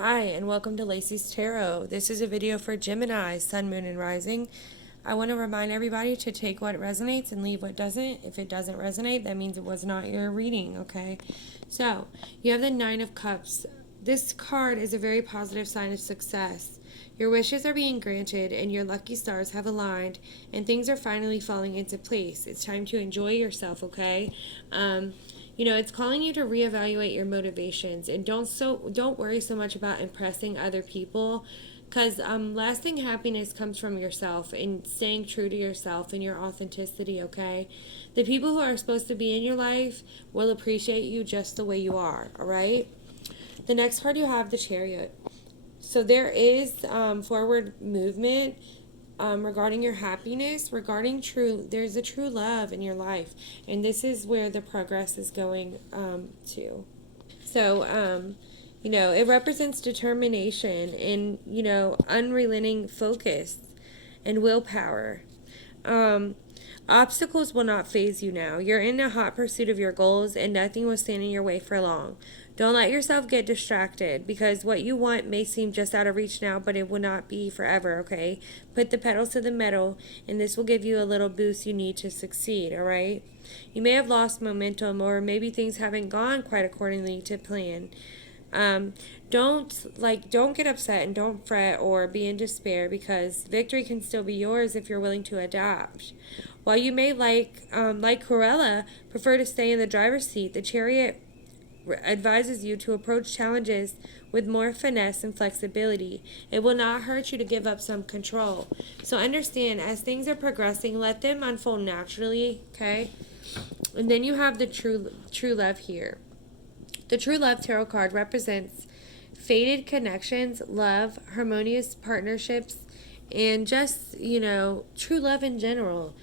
Hi, and welcome to Lacey's Tarot. This is a video for Gemini, Sun, Moon, and Rising. I want to remind everybody to take what resonates and leave what doesn't. If it doesn't resonate, that means it was not your reading, okay? So, you have the Nine of Cups. This card is a very positive sign of success. Your wishes are being granted, and your lucky stars have aligned, and things are finally falling into place. It's time to enjoy yourself, okay? It's calling you to reevaluate your motivations, and don't worry so much about impressing other people, because lasting happiness comes from yourself and staying true to yourself and your authenticity. Okay, the people who are supposed to be in your life will appreciate you just the way you are. All right. The next card you have, the Chariot. So there is forward movement regarding your happiness, regarding there's a true love in your life, and this is where the progress is going to. So, it represents determination and, unrelenting focus and willpower. Um, Obstacles will not faze you now. You're in a hot pursuit of your goals, and nothing will stand in your way for long. Don't let yourself get distracted, because what you want may seem just out of reach now, but it will not be forever, okay? Put the pedal to the metal, and this will give you a little boost you need to succeed, all right? You may have lost momentum, or maybe things haven't gone quite accordingly to plan. Don't get upset and don't fret or be in despair, because victory can still be yours if you're willing to adapt. While you may like Corella, prefer to stay in the driver's seat, the Chariot advises you to approach challenges with more finesse and flexibility. It will not hurt you to give up some control. So understand, as things are progressing, let them unfold naturally, okay? And then you have the true love here. The True Love Tarot card represents fated connections, love, harmonious partnerships, and just, true love in general.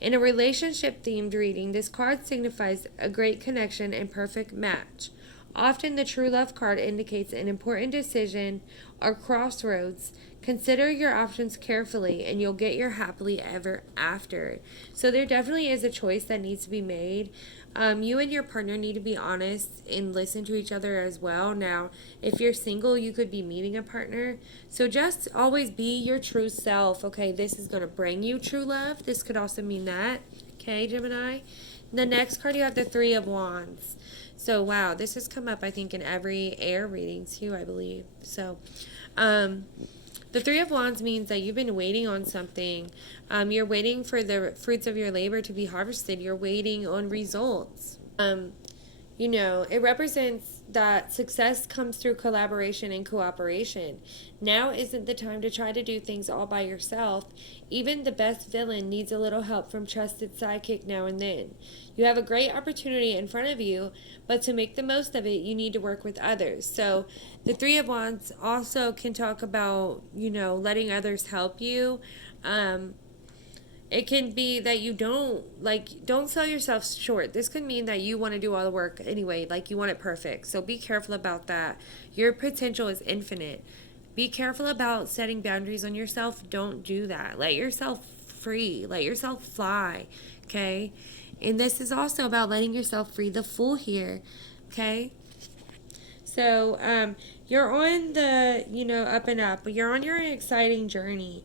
In a relationship themed reading, this card signifies a great connection and perfect match. Often, the True Love card indicates an important decision or crossroads. Consider your options carefully, and you'll get your happily ever after. So, there definitely is a choice that needs to be made. You and your partner need to be honest and listen to each other as well. Now, if you're single, you could be meeting a partner. So just always be your true self. Okay, this is going to bring you true love. This could also mean that. Okay, Gemini. The next card, you have the Three of Wands. So, wow, this has come up, I think, in every air reading too, I believe. So, the Three of Wands means that you've been waiting on something. You're waiting for the fruits of your labor to be harvested. You're waiting on results. It represents that success comes through collaboration and cooperation. Now isn't the time to try to do things all by yourself. Even the best villain needs a little help from trusted sidekick now and then. You have a great opportunity in front of you, but to make the most of it, you need to work with others. So the Three of Wands also can talk about, letting others help you. It can be that you don't sell yourself short. This could mean that you want to do all the work anyway, like you want it perfect. So be careful about that. Your potential is infinite. Be careful about setting boundaries on yourself. Don't do that. Let yourself free. Let yourself fly. Okay? And this is also about letting yourself free. The Fool here. Okay? So, you're on the, up and up. You're on your exciting journey.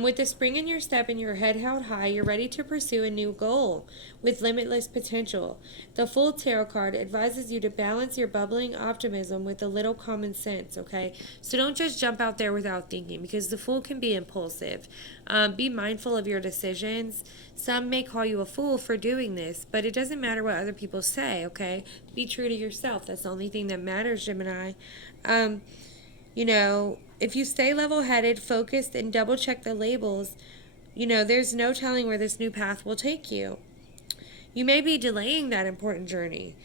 With the spring in your step and your head held high, you're ready to pursue a new goal with limitless potential. The Fool Tarot card advises you to balance your bubbling optimism with a little common sense, okay? So don't just jump out there without thinking, because the Fool can be impulsive. Be mindful of your decisions. Some may call you a fool for doing this, but it doesn't matter what other people say, okay? Be true to yourself. That's the only thing that matters, Gemini. If you stay level headed, focused, and double check the labels, there's no telling where this new path will take you. You may be delaying that important journey.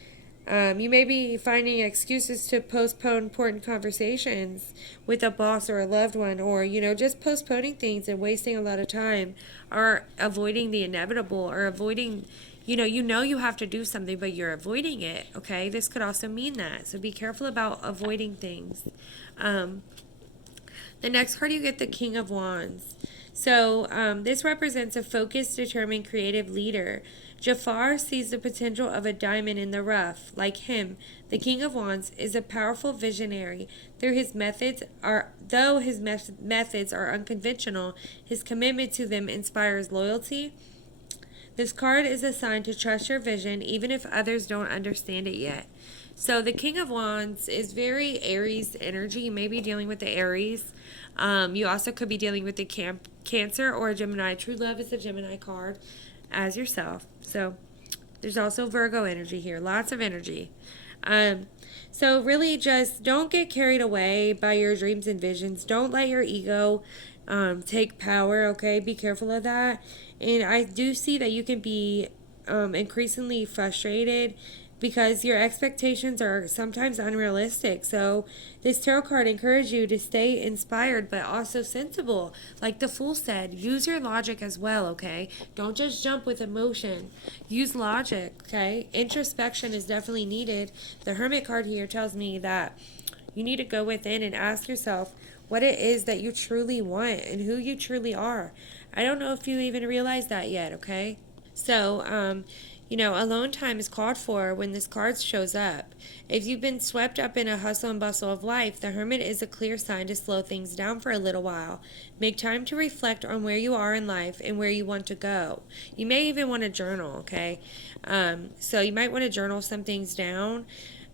You may be finding excuses to postpone important conversations with a boss or a loved one, or, just postponing things and wasting a lot of time, or avoiding the inevitable, or avoiding, you have to do something, but you're avoiding it, okay? This could also mean that. So be careful about avoiding things. The next card, you get the King of Wands. So this represents a focused, determined, creative leader. Jafar sees the potential of a diamond in the rough. Like him, the King of Wands is a powerful visionary. Though his methods are unconventional, his commitment to them inspires loyalty. This card is a sign to trust your vision even if others don't understand it yet. So the King of Wands is very Aries energy. You may be dealing with the Aries. You also could be dealing with the Cancer or a Gemini. True Love is a Gemini card as yourself. So there's also Virgo energy here. Lots of energy. So really just don't get carried away by your dreams and visions. Don't let your ego take power, okay? Be careful of that. And I do see that you can be increasingly frustrated because your expectations are sometimes unrealistic. So this tarot card encourages you to stay inspired but also sensible. Like the Fool said, use your logic as well, okay? Don't just jump with emotion. Use logic, okay? Introspection is definitely needed. The Hermit card here tells me that you need to go within and ask yourself what it is that you truly want and who you truly are. I don't know if you even realize that yet, okay? So, alone time is called for when this card shows up. If you've been swept up in a hustle and bustle of life, the Hermit is a clear sign to slow things down for a little while. Make time to reflect on where you are in life and where you want to go. You may even want to journal, okay? So you might want to journal some things down.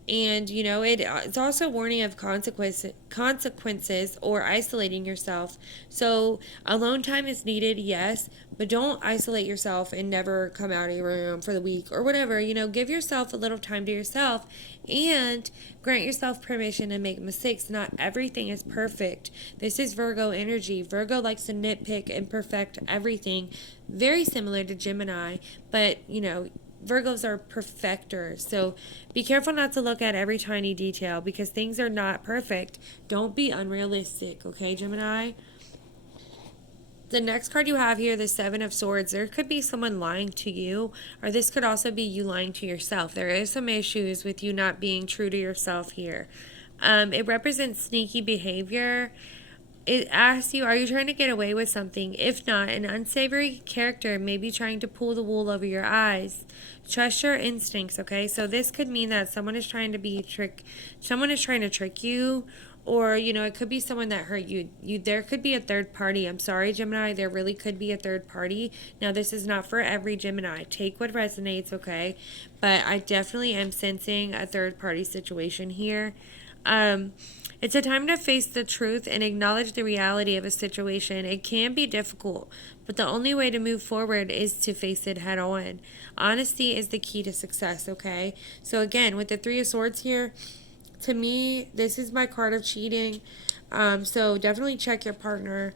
And, it's also a warning of consequences or isolating yourself. So alone time is needed, yes, but don't isolate yourself and never come out of your room for the week or whatever. Give yourself a little time to yourself and grant yourself permission to make mistakes. Not everything is perfect. This is Virgo energy. Virgo likes to nitpick and perfect everything, very similar to Gemini, but, Virgos are perfectors, so be careful not to look at every tiny detail because things are not perfect. Don't be unrealistic, okay, Gemini? The next card you have here, the Seven of Swords, there could be someone lying to you, or this could also be you lying to yourself. There is some issues with you not being true to yourself here. It represents sneaky behavior. It asks you, are you trying to get away with something? If not, an unsavory character may be trying to pull the wool over your eyes. Trust your instincts, okay? So this could mean that someone is trying to trick you, or, it could be someone that hurt you. There could be a third party. I'm sorry, Gemini, there really could be a third party. Now, this is not for every Gemini. Take what resonates, okay? But I definitely am sensing a third party situation here. It's a time to face the truth and acknowledge the reality of a situation. It can be difficult, but the only way to move forward is to face it head on. Honesty is the key to success, okay? So again, with the Three of Swords here, to me, this is my card of cheating. So definitely check your partner.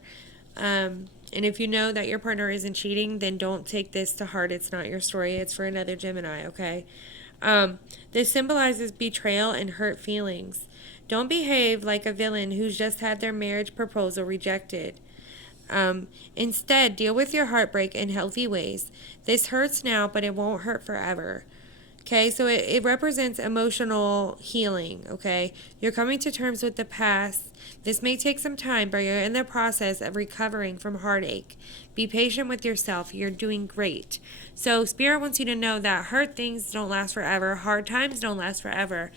And if you know that your partner isn't cheating, then don't take this to heart. It's not your story. It's for another Gemini, okay? This symbolizes betrayal and hurt feelings. Don't behave like a villain who's just had their marriage proposal rejected. Instead, deal with your heartbreak in healthy ways. This hurts now, but it won't hurt forever. Okay, so it represents emotional healing, okay? You're coming to terms with the past. This may take some time, but you're in the process of recovering from heartache. Be patient with yourself. You're doing great. So Spirit wants you to know that hurt things don't last forever. Hard times don't last forever.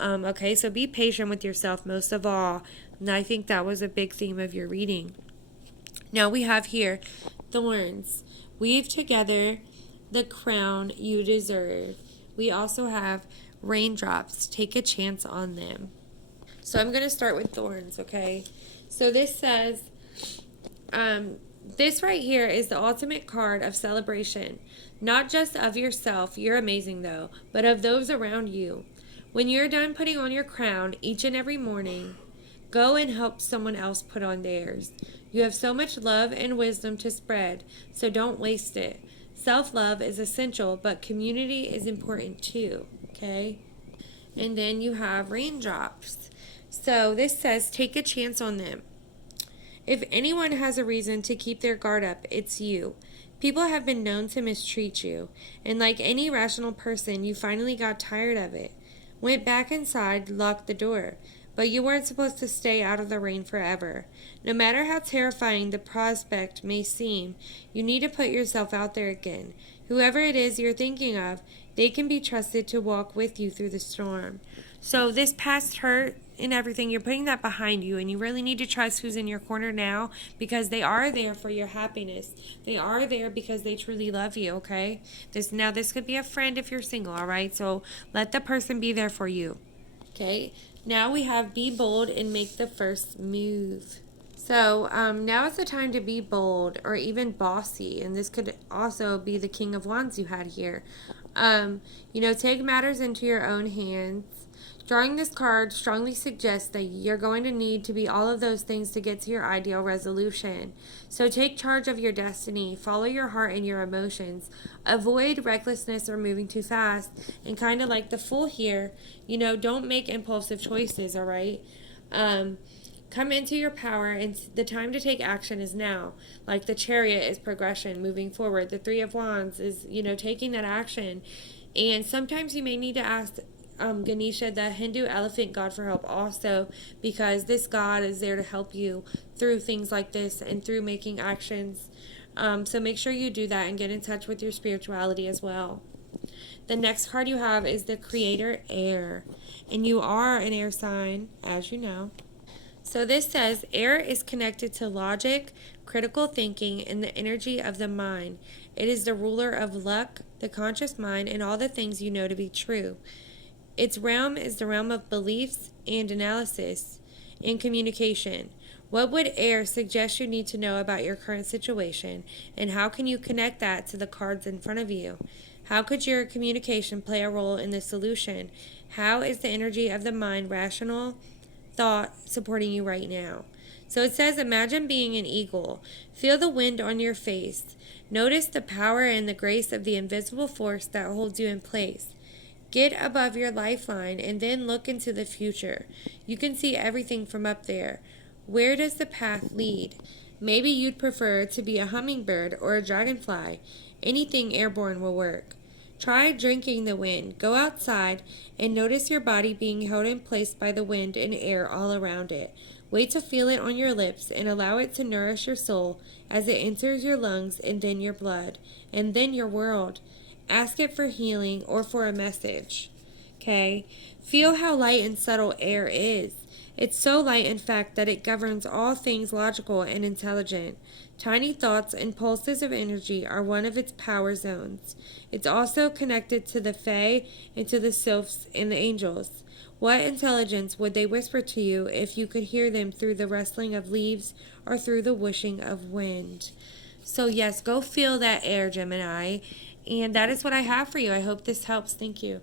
Okay, so be patient with yourself most of all. And I think that was a big theme of your reading. Now we have here thorns. Weave together the crown you deserve. We also have raindrops. Take a chance on them. So I'm going to start with thorns, okay? So this says, this right here is the ultimate card of celebration. Not just of yourself, you're amazing though, but of those around you. When you're done putting on your crown each and every morning, go and help someone else put on theirs. You have so much love and wisdom to spread, so don't waste it. Self-love is essential, but community is important too, okay? And then you have raindrops. So this says, take a chance on them. If anyone has a reason to keep their guard up, it's you. People have been known to mistreat you, and like any rational person, you finally got tired of it. Went back inside, locked the door. But you weren't supposed to stay out of the rain forever. No matter how terrifying the prospect may seem, you need to put yourself out there again. Whoever it is you're thinking of, they can be trusted to walk with you through the storm. So this past hurt and everything, you're putting that behind you, and you really need to trust who's in your corner now, because they are there for your happiness. They are there because they truly love you, okay? This could be a friend if you're single, all right? So let the person be there for you. Okay? Now we have be bold and make the first move. So now is the time to be bold or even bossy, and this could also be the King of Wands you had here. Take matters into your own hands. Drawing this card strongly suggests that you're going to need to be all of those things to get to your ideal resolution. So take charge of your destiny, follow your heart and your emotions, avoid recklessness or moving too fast, and kind of like the Fool here, don't make impulsive choices, all right? Come into your power, and the time to take action is now. Like the Chariot is progression, moving forward. The Three of Wands is, taking that action. And sometimes you may need to ask Ganesha, the Hindu elephant god, for help also, because this god is there to help you through things like this and through making actions. So make sure you do that and get in touch with your spirituality as well. The next card you have is the Creator Air, and you are an air sign, as you know. So this says air is connected to logic, critical thinking, and the energy of the mind. It is the ruler of luck, the conscious mind, and all the things you know to be true. Its realm is the realm of beliefs and analysis and communication. What would air suggest you need to know about your current situation, and how can you connect that to the cards in front of you? How could your communication play a role in the solution? How is the energy of the mind, rational thought, supporting you right now? So it says, imagine being an eagle. Feel the wind on your face. Notice the power and the grace of the invisible force that holds you in place. Get above your lifeline and then look into the future. You can see everything from up there. Where does the path lead? Maybe you'd prefer to be a hummingbird or a dragonfly. Anything airborne will work. Try drinking the wind. Go outside and notice your body being held in place by the wind and air all around it. Wait to feel it on your lips and allow it to nourish your soul as it enters your lungs and then your blood, and then your world. Ask it for healing or for a message. Okay? Feel how light and subtle air is. It's so light, in fact, that it governs all things logical and intelligent. Tiny thoughts and pulses of energy are one of its power zones. It's also connected to the Fae and to the sylphs and the angels. What intelligence would they whisper to you if you could hear them through the rustling of leaves or through the whooshing of wind? So yes, go feel that air, Gemini. And that is what I have for you. I hope this helps. Thank you.